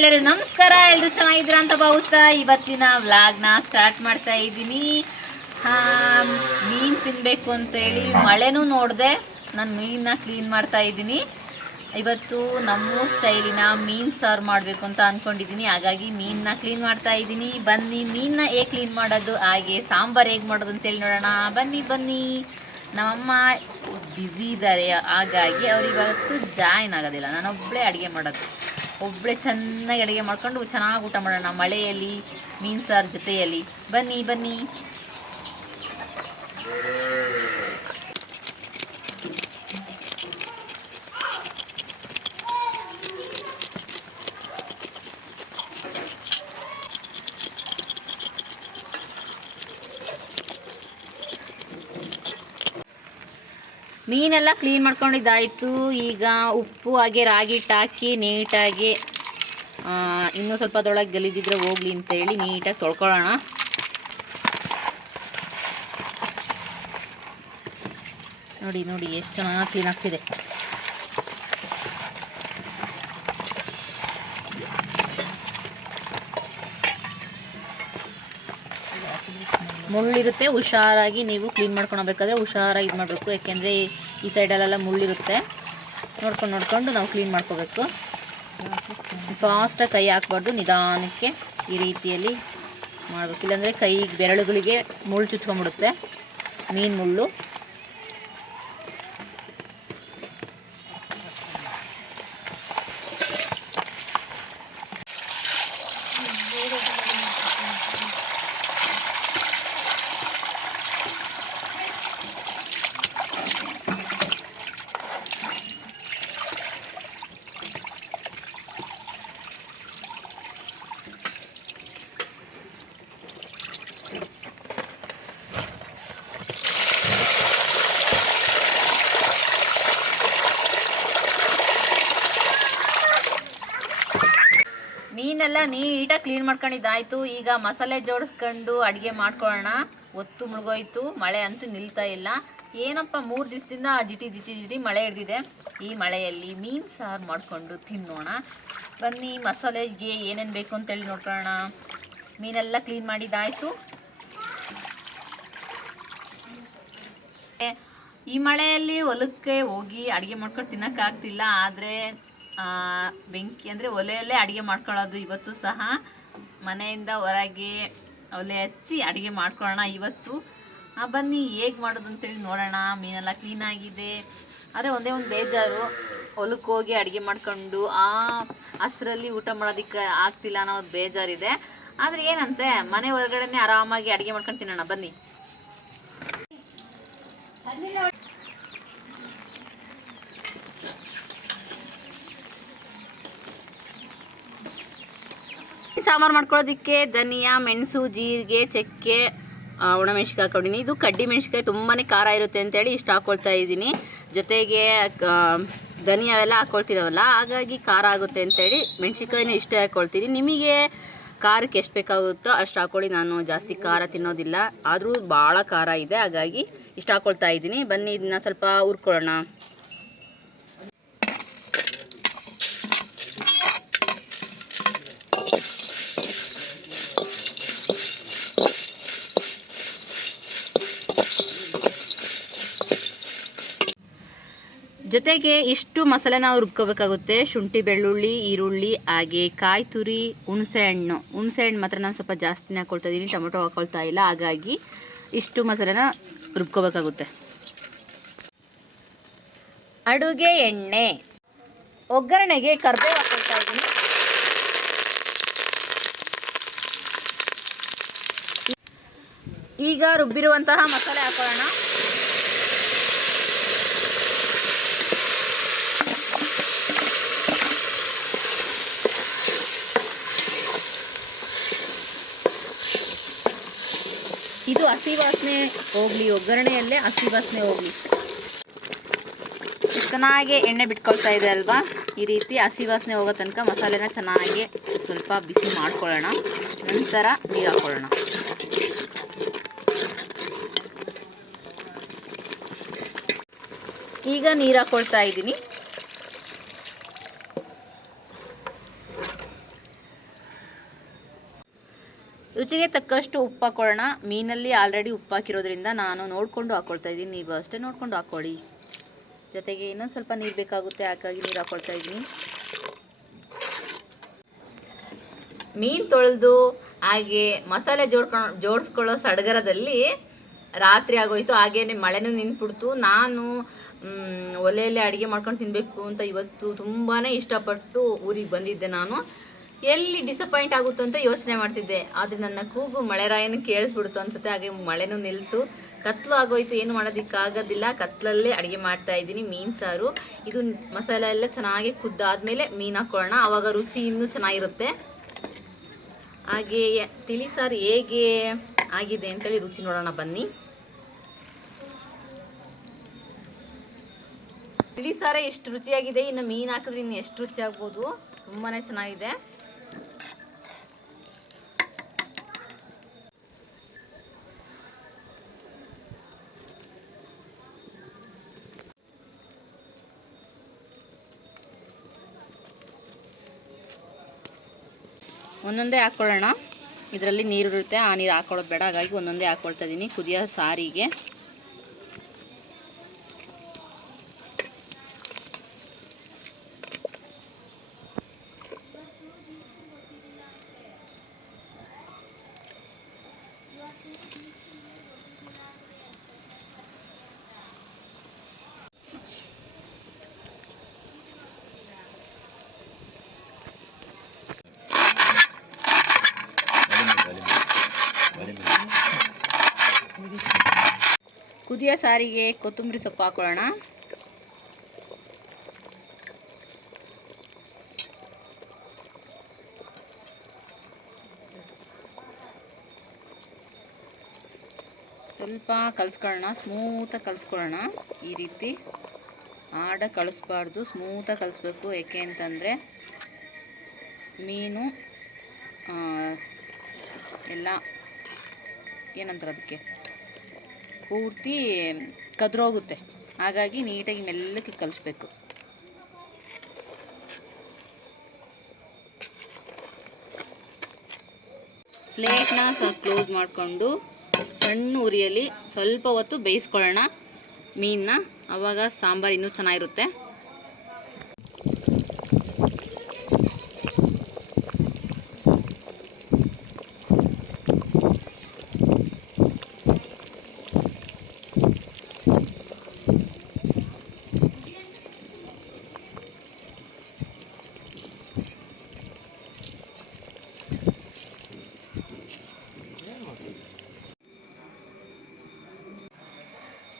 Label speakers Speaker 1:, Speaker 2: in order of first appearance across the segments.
Speaker 1: ಎಲ್ಲರೂ ನಮಸ್ಕಾರ ಎಲ್ಲರೂ ಚೆನ್ನಾಗಿದ್ರ ಅಂತ ಭಾವಿಸ್ತಾ ಇವತ್ತಿನ ವ್ಲಾಗ್ನ ಸ್ಟಾರ್ಟ್ ಮಾಡ್ತಾ ಇದ್ದೀನಿ. ಮೀನು ತಿನ್ನಬೇಕು ಅಂತೇಳಿ ಮಳೆನೂ ನೋಡಿದೆ, ನಾನು ಮೀನನ್ನ ಕ್ಲೀನ್ ಮಾಡ್ತಾ ಇದ್ದೀನಿ. ಇವತ್ತು ನಮ್ಮ ಸ್ಟೈಲಿನ ಮೀನು ಸಾರ್ ಮಾಡಬೇಕು ಅಂತ ಅಂದ್ಕೊಂಡಿದ್ದೀನಿ ಹಾಗಾಗಿ ಮೀನನ್ನ ಕ್ಲೀನ್ ಮಾಡ್ತಾ ಇದ್ದೀನಿ. ಬನ್ನಿ, ಮೀನನ್ನ ಹೇಗೆ ಕ್ಲೀನ್ ಮಾಡೋದು, ಹಾಗೆ ಸಾಂಬಾರು ಹೇಗೆ ಮಾಡೋದು ಅಂತೇಳಿ ನೋಡೋಣ. ಬನ್ನಿ ಬನ್ನಿ. ನಮ್ಮಮ್ಮ ಬ್ಯುಸಿ ಇದ್ದಾರೆ ಹಾಗಾಗಿ ಅವ್ರು ಇವತ್ತು ಜಾಯ್ನ್ ಆಗೋದಿಲ್ಲ. ನಾನೊಬ್ಬಳೇ ಅಡುಗೆ ಮಾಡೋದು. ಒಬ್ಬಳೇ ಚೆನ್ನಾಗಿ ಅಡುಗೆ ಮಾಡ್ಕೊಂಡು ಚೆನ್ನಾಗಿ ಊಟ ಮಾಡೋಣ ಮಳೆಯಲ್ಲಿ ಮೀನು ಸಾರು ಜೊತೆಯಲ್ಲಿ. ಬನ್ನಿ ಬನ್ನಿ. ಮೀನೆಲ್ಲ ಕ್ಲೀನ್ ಮಾಡ್ಕೊಂಡಿದ್ದಾಯಿತು. ಈಗ ಉಪ್ಪು ಹಾಗೆ ರಾಗಿ ಹಾಕಿ ನೀಟಾಗಿ ಇನ್ನೂ ಸ್ವಲ್ಪ ಅದೊಳಗೆ ಗಲೀಜಿದ್ರೆ ಹೋಗ್ಲಿ ಅಂತೇಳಿ ನೀಟಾಗಿ ತೊಳ್ಕೊಳ್ಳೋಣ. ನೋಡಿ ನೋಡಿ, ಎಷ್ಟು ಚೆನ್ನಾಗಿ ಕ್ಲೀನ್ ಆಗ್ತಿದೆ. ಮುಳ್ಳಿರುತ್ತೆ, ಹುಷಾರಾಗಿ ನೀವು ಕ್ಲೀನ್ ಮಾಡ್ಕೊಳ್ಬೇಕಾದ್ರೆ ಹುಷಾರಾಗಿ ಇದು ಮಾಡಬೇಕು. ಯಾಕೆಂದರೆ ಈ ಸೈಡಲ್ಲೆಲ್ಲ ಮುಳ್ಳಿರುತ್ತೆ. ನೋಡ್ಕೊಂಡು ನೋಡ್ಕೊಂಡು ನಾವು ಕ್ಲೀನ್ ಮಾಡ್ಕೋಬೇಕು. ಫಾಸ್ಟಾಗಿ ಕೈ ಹಾಕ್ಬಾರ್ದು. ನಿಧಾನಕ್ಕೆ ಈ ರೀತಿಯಲ್ಲಿ ಮಾಡಬೇಕು. ಇಲ್ಲಾಂದರೆ ಕೈ ಬೆರಳುಗಳಿಗೆ ಮುಳ್ಳು ಚುಚ್ಕೊಂಡ್ಬಿಡುತ್ತೆ. ಮೀನು ಮುಳ್ಳು. ಮೀನೆಲ್ಲ ನೀಟಾಗಿ ಕ್ಲೀನ್ ಮಾಡ್ಕೊಂಡಿದ್ದಾಯ್ತು. ಈಗ ಮಸಾಲೆ ಜೋಡಿಸ್ಕೊಂಡು ಅಡುಗೆ ಮಾಡ್ಕೊಳ್ಳೋಣ. ಒತ್ತು ಮುಳುಗೋಯ್ತು. ಮಳೆ ಅಂತೂ ನಿಲ್ತಾ ಇಲ್ಲ. ಏನಪ್ಪ ಮೂರು ದಿವಸದಿಂದ ಜಿಟಿ ಜಿಟಿ ಜಿಟಿ ಮಳೆ ಹಿಡ್ದಿದೆ. ಈ ಮಳೆಯಲ್ಲಿ ಮೀನು ಸಾರು ಮಾಡಿಕೊಂಡು ತಿನ್ನೋಣ. ಬನ್ನಿ, ಮಸಾಲೆಗೆ ಏನೇನು ಬೇಕು ಅಂತೇಳಿ ನೋಡ್ಕೊಳ್ಳೋಣ. ಮೀನೆಲ್ಲ ಕ್ಲೀನ್ ಮಾಡಿದ್ದಾಯ್ತು. ಈ ಮಳೆಯಲ್ಲಿ ಹೊಲಕ್ಕೆ ಹೋಗಿ ಅಡುಗೆ ಮಾಡ್ಕೊಂಡು ತಿನ್ನೋಕ್ಕಾಗ್ತಿಲ್ಲ. ಆದರೆ ಬೆಂಕಿ ಅಂದರೆ ಒಲೆಯಲ್ಲೇ ಅಡುಗೆ ಮಾಡ್ಕೊಳ್ಳೋದು. ಇವತ್ತು ಸಹ ಮನೆಯಿಂದ ಹೊರಗೆ ಒಲೆ ಹಚ್ಚಿ ಅಡುಗೆ ಮಾಡ್ಕೊಳ್ಳೋಣ ಇವತ್ತು. ಬನ್ನಿ, ಹೇಗೆ ಮಾಡೋದು ಅಂತೇಳಿ ನೋಡೋಣ. ಮೀನೆಲ್ಲ ಕ್ಲೀನಾಗಿದೆ ಆದರೆ ಒಂದೇ ಒಂದು ಬೇಜಾರು. ಹೊಲಕ್ಕೆ ಹೋಗಿ ಅಡುಗೆ ಮಾಡ್ಕೊಂಡು ಆ ಹಸ್ರಲ್ಲಿ ಊಟ ಮಾಡೋದಕ್ಕೆ ಆಗ್ತಿಲ್ಲ ಅನ್ನೋ ಒಂದು ಬೇಜಾರಿದೆ. ಆದರೆ ಏನಂತೆ, ಮನೆ ಹೊರಗಡೆನೆ ಆರಾಮಾಗಿ ಅಡುಗೆ ಮಾಡ್ಕೊಂಡು ತಿನ್ನೋಣ. ಬನ್ನಿ. ಸಾಂಬಾರು ಮಾಡ್ಕೊಳ್ಳೋದಕ್ಕೆ ಧನಿಯಾ, ಮೆಣಸು, ಜೀರಿಗೆ, ಚಕ್ಕೆ ಒಣಮೆಣ್ಸಿಕಾಯಿ ಹಾಕೊಂಡಿನಿ ಇದು ಕಡ್ಡಿ ಮೆಣಸಿಕಾಯಿ ತುಂಬಾ ಖಾರ ಇರುತ್ತೆ ಅಂತೇಳಿ ಇಷ್ಟು ಹಾಕ್ಕೊಳ್ತಾ ಇದ್ದೀನಿ. ಜೊತೆಗೆ ಧನಿಯಾ ಎಲ್ಲ ಹಾಕ್ಕೊಳ್ತಿರೋವಲ್ಲ ಹಾಗಾಗಿ ಖಾರ ಆಗುತ್ತೆ ಅಂತೇಳಿ ಮೆಣಸಿಕಾಯಿನ ಇಷ್ಟೇ ಹಾಕ್ಕೊಳ್ತೀನಿ ನಿಮಗೆ ಖಾರಕ್ಕೆ ಎಷ್ಟು ಬೇಕಾಗುತ್ತೋ ಅಷ್ಟು ಹಾಕ್ಕೊಳ್ಳಿ. ನಾನು ಜಾಸ್ತಿ ಖಾರ ತಿನ್ನೋದಿಲ್ಲ. ಆದರೂ ಭಾಳ ಖಾರ ಇದೆ, ಹಾಗಾಗಿ ಇಷ್ಟು ಹಾಕ್ಕೊಳ್ತಾ ಇದ್ದೀನಿ. ಬನ್ನಿ, ಇದನ್ನ ಸ್ವಲ್ಪ ಹುರ್ಕೊಳ್ಳೋಣ. ಜೊತೆಗೆ ಇಷ್ಟು ಮಸಾಲೆ ನಾವು ರುಬ್ಕೋಬೇಕಾಗುತ್ತೆ. ಶುಂಠಿ, ಬೆಳ್ಳುಳ್ಳಿ, ಈರುಳ್ಳಿ, ಹಾಗೆ ಕಾಯಿ ತುರಿ ಹುಣಸೆ ಹಣ್ಣು. ಹುಣಸೆ ಹಣ್ಣು ಮಾತ್ರ ನಾನು ಸ್ವಲ್ಪ ಜಾಸ್ತಿನೇ ಹಾಕೊಳ್ತಾ ಇದ್ದೀನಿ ಟೊಮೊಟೊ ಹಾಕ್ಕೊಳ್ತಾ ಇಲ್ಲ. ಹಾಗಾಗಿ ಇಷ್ಟು ಮಸಾಲೆನ ರುಬ್ಕೋಬೇಕಾಗುತ್ತೆ. ಅಡುಗೆ ಎಣ್ಣೆ. ಒಗ್ಗರಣೆಗೆ ಕರ್ಬೇವು ಹಾಕ್ಕೊಳ್ತಾ ಇದ್ದೀನಿ ಈಗ ರುಬ್ಬಿರುವಂತಹ ಮಸಾಲೆ ಹಾಕೊಳ್ಳೋಣ ಇದು ಹಸಿ ವಾಸನೆ ಹೋಗ್ಲಿ, ಒಗ್ಗರಣೆಯಲ್ಲೇ ಹಸಿ ವಾಸನೆ ಹೋಗ್ಲಿ. ಚೆನ್ನಾಗಿ ಎಣ್ಣೆ ಬಿಟ್ಕೊಳ್ತಾ ಇದೆ ಅಲ್ವಾ? ಈ ರೀತಿ ಹಸಿ ವಾಸನೆ ಹೋಗೋ ತನಕ ಮಸಾಲೆನ ಚೆನ್ನಾಗಿ ಸ್ವಲ್ಪ ಬಿಸಿ ಮಾಡ್ಕೊಳ್ಳೋಣ. ನಂತರ ನೀರು ಹಾಕೊಳ್ಳೋಣ. ಈಗ ನೀರು ಹಾಕೊಳ್ತಾ ಇದ್ದೀನಿ. ರುಚಿಗೆ ತಕ್ಕಷ್ಟು ಉಪ್ಪು ಹಾಕೊಳ್ಳೋಣ ಮೀನಲ್ಲಿ ಆಲ್ರೆಡಿ ಉಪ್ಪು ಹಾಕಿರೋದ್ರಿಂದ ನಾನು ನೋಡಿಕೊಂಡು ಹಾಕ್ಕೊಳ್ತಾ ಇದ್ದೀನಿ. ನೀವು ಅಷ್ಟೇ ನೋಡಿಕೊಂಡು ಹಾಕ್ಕೊಳ್ಳಿ ಜೊತೆಗೆ ಇನ್ನೊಂದು ಸ್ವಲ್ಪ ನೀರು ಬೇಕಾಗುತ್ತೆ, ಹಾಗಾಗಿ ನೀರು ಹಾಕ್ಕೊಳ್ತಾ ಇದ್ದೀನಿ. ಮೀನು ತೊಳೆದು ಹಾಗೆ ಮಸಾಲೆ ಜೋಡ್ಕೊಂಡು ಜೋಡಿಸ್ಕೊಳ್ಳೋ ಸಡಗರದಲ್ಲಿ ರಾತ್ರಿ ಆಗೋಯ್ತು. ಹಾಗೇನೆ ಮಳೆನೂ ನಿಂತ್ಬಿಡ್ತು. ನಾನು ಒಲೆಯಲ್ಲೇ ಅಡುಗೆ ಮಾಡ್ಕೊಂಡು ತಿನ್ನಬೇಕು ಅಂತ ಇವತ್ತು ತುಂಬಾ ಇಷ್ಟಪಟ್ಟು ಊರಿಗೆ ಬಂದಿದ್ದೆ ನಾನು. ಎಲ್ಲಿ ಡಿಸಪಾಯಿಂಟ್ ಆಗುತ್ತೋ ಅಂತ ಯೋಚನೆ ಮಾಡ್ತಿದ್ದೆ. ಆದರೆ ನನ್ನ ಕೂಗು ಮಳೆರಾಯನ ಕೇಳಿಸ್ಬಿಡ್ತು ಅನ್ಸುತ್ತೆ. ಹಾಗೆ ಮಳೆನೂ ನಿಲ್ತು. ಕತ್ಲು ಆಗೋಯ್ತು. ಏನು ಮಾಡೋದಕ್ಕಾಗೋದಿಲ್ಲ. ಕತ್ಲಲ್ಲೇ ಅಡುಗೆ ಮಾಡ್ತಾ ಇದ್ದೀನಿ. ಮೀನು ಸಾರು. ಇದು ಮಸಾಲೆ ಎಲ್ಲ ಚೆನ್ನಾಗಿ ಕುದ್ದಾದ್ಮೇಲೆ ಮೀನು ಹಾಕೊಳ್ಳೋಣ. ಆವಾಗ ರುಚಿ ಇನ್ನೂ ಚೆನ್ನಾಗಿರುತ್ತೆ. ಹಾಗೆ ತಿಳಿ ಸಾರು ಹೇಗೆ ಆಗಿದೆ ಅಂತೇಳಿ ರುಚಿ ನೋಡೋಣ ಬನ್ನಿ. ತಿಳಿ ಸಾರೇ ಎಷ್ಟು ರುಚಿಯಾಗಿದೆ. ಇನ್ನು ಮೀನು ಹಾಕಿದ್ರೆ ಇನ್ನು ಎಷ್ಟು ರುಚಿ ಆಗ್ಬೋದು ತುಂಬಾ ಚೆನ್ನಾಗಿದೆ. ಒಂದೊಂದೇ ಹಾಕ್ಕೊಳ್ಳೋಣ ಇದರಲ್ಲಿ ನೀರು ಇರುತ್ತೆ. ಆ ನೀರು ಹಾಕ್ಕೊಳ್ಳೋದು ಬೇಡ. ಹಾಗಾಗಿ ಒಂದೊಂದೇ ಹಾಕ್ಕೊಳ್ತಾ ಇದ್ದೀನಿ. ಕುದಿಯೋ ಸಾರಿಗೆ. ಕುದಿಯೋ ಸಾರಿಗೆ ಕೊತ್ತಂಬರಿ ಸೊಪ್ಪು ಹಾಕೊಳ್ಳೋಣ. ಸ್ವಲ್ಪ ಕಲಿಸ್ಕೊಳ್ಳೋಣ ಸ್ಮೂತಾಗಿ ಕಲಿಸ್ಕೊಳ್ಳೋಣ ಈ ರೀತಿ. ಆಡ ಕಳಿಸ್ಬಾರ್ದು ಸ್ಮೂತಾಗಿ ಕಲಿಸ್ಬೇಕು. ಏಕೆ ಅಂತಂದರೆ ಮೀನು ಎಲ್ಲ, ಏನಂತಾರೆ ಅದಕ್ಕೆ? ಪೂರ್ತಿ ಕದ್ರೋಗುತ್ತೆ. ಹಾಗಾಗಿ ನೀಟಾಗಿ ಮೆಲ್ಲಕ್ಕೆ ಕಲಿಸ್ಬೇಕು. ಪ್ಲೇಟ್ನ ಕ್ಲೋಸ್ ಮಾಡಿಕೊಂಡು ಸಣ್ಣ ಉರಿಯಲ್ಲಿ ಸ್ವಲ್ಪ ಹೊತ್ತು ಬೇಯಿಸ್ಕೊಳ್ಳೋಣ. ಮೀನನ್ನ. ಅವಾಗ ಸಾಂಬಾರು ಇನ್ನೂ ಚೆನ್ನಾಗಿರುತ್ತೆ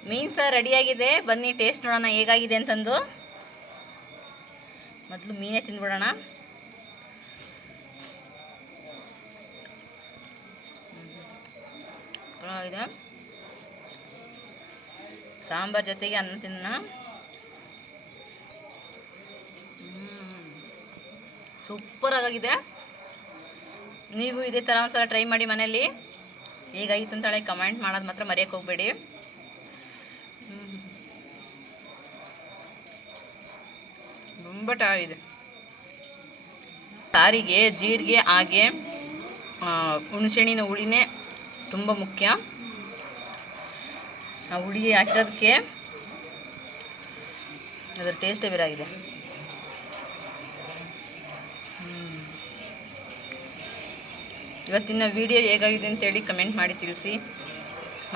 Speaker 1: ಮೀನು ಸಹ ರೆಡಿಯಾಗಿದೆ. ಬನ್ನಿ, ಟೇಸ್ಟ್ ನೋಡೋಣ ಹೇಗಾಗಿದೆ ಅಂತಂದು. ಮೊದಲು ಮೀನೇ ತಿಂದ್ಬಿಡೋಣ. ಸಾಂಬಾರ್ ಜೊತೆಗೆ ಅನ್ನ ತಿನ್ನ ಸೂಪರ್ ಆಗಿದೆ ನೀವು ಇದೇ ಥರ ಒಂದ್ಸಲ ಟ್ರೈ ಮಾಡಿ ಮನೇಲಿ ಹೇಗಾಗಿತ್ತು ಅಂತೇಳಿ ಕಮೆಂಟ್ ಮಾಡೋದು ಮಾತ್ರ ಮರೆಯೋಕೆ ಹೋಗಬೇಡಿ. ತುಂಬ ಇದೆ. ಸಾರಿಗೆ ಜೀರಿಗೆ, ಹಾಗೆ ಹುಣಸೆಣ್ಣಿನ ಹುಳಿನೇ ತುಂಬ ಮುಖ್ಯ. ಆ ಹುಳಿ ಹಾಕಿರೋದಕ್ಕೆ ಅದರ ಟೇಸ್ಟೇ ಬೇರಾಗಿದೆ. ಇವತ್ತಿನ ವಿಡಿಯೋ ಹೇಗಾಗಿದೆ ಅಂತೇಳಿ ಕಮೆಂಟ್ ಮಾಡಿ ತಿಳಿಸಿ.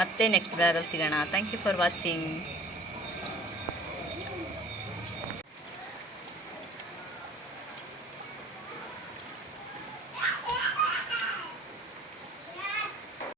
Speaker 1: ಮತ್ತೆ ನೆಕ್ಸ್ಟ್ ಬ್ಲಾಗಲ್ಲಿ ಸಿಗೋಣ. Thank you for watching